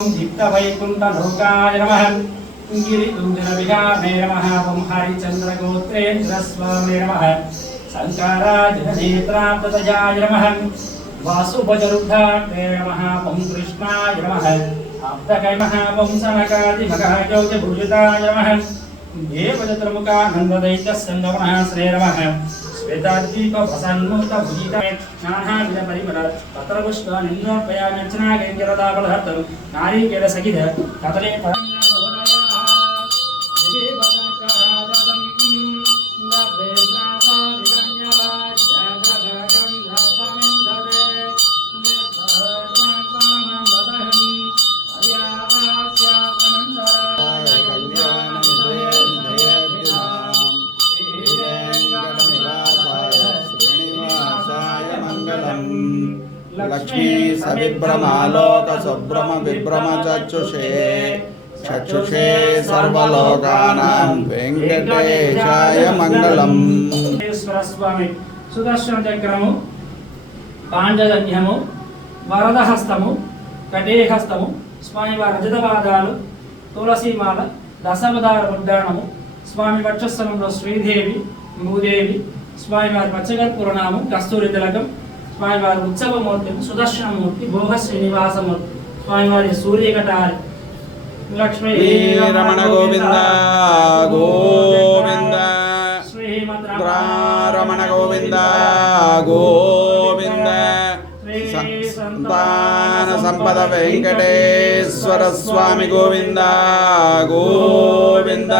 दीप्तवैकुण्ठलोकाय नमः। गिरिदुर्जनविहारे नमः। ॐ हरिचन्द्रगोत्रेन्द्रस्वामिने नमः। शङ्कराजनेत्राब्दतजाय नमः। वासुभजरुद्धाय नमः। ॐ कृष्णाय नमः। आप्तकाय नमः। ॐ सनकादिमगः योगभुजिताय नमः। देवचतुर्मुखानन्ददैत्यसङ्गमः श्रे नमः। श्वेताद्वीपवसन्मुक्तभुजिताय नानाविधपरिमल पत्रपुष्पानिन्दोर्पयामर्चना गङ्गिरदाबलहर्तम् नारीकेलसहित कदले लक्ष्मी सविभ्रमालोक सुभ्रम विभ्रम चक्षुषे चक्षुषे सर्वलोकानां वेंकटेशाय मंगलम्। स्वामी सुदर्शन चक्रमु पांचजन्यमु वरदहस्तमु कटेहस्तमु स्वामी रजतपादालु तुलसीमाल दशावतार मुद्रणमु स्वामी वक्षस्थलंलो श्रीदेवी भूदेवी स्वामी वाరి పచ్చగర్పూరనామం కస్తూరి తిలకం स्वामी वारी उत्सवमूर्ति सुदर्शनमूर्ति भोग श्रीनिवासमूर्ति स्वामी वारी सूर्यकटारी लक्ष्मी रमण गोविंद गोविंद रमण गोविंद गोविंद संतान संपद वेंकटेश्वर स्वामी गोविंद गोविंद।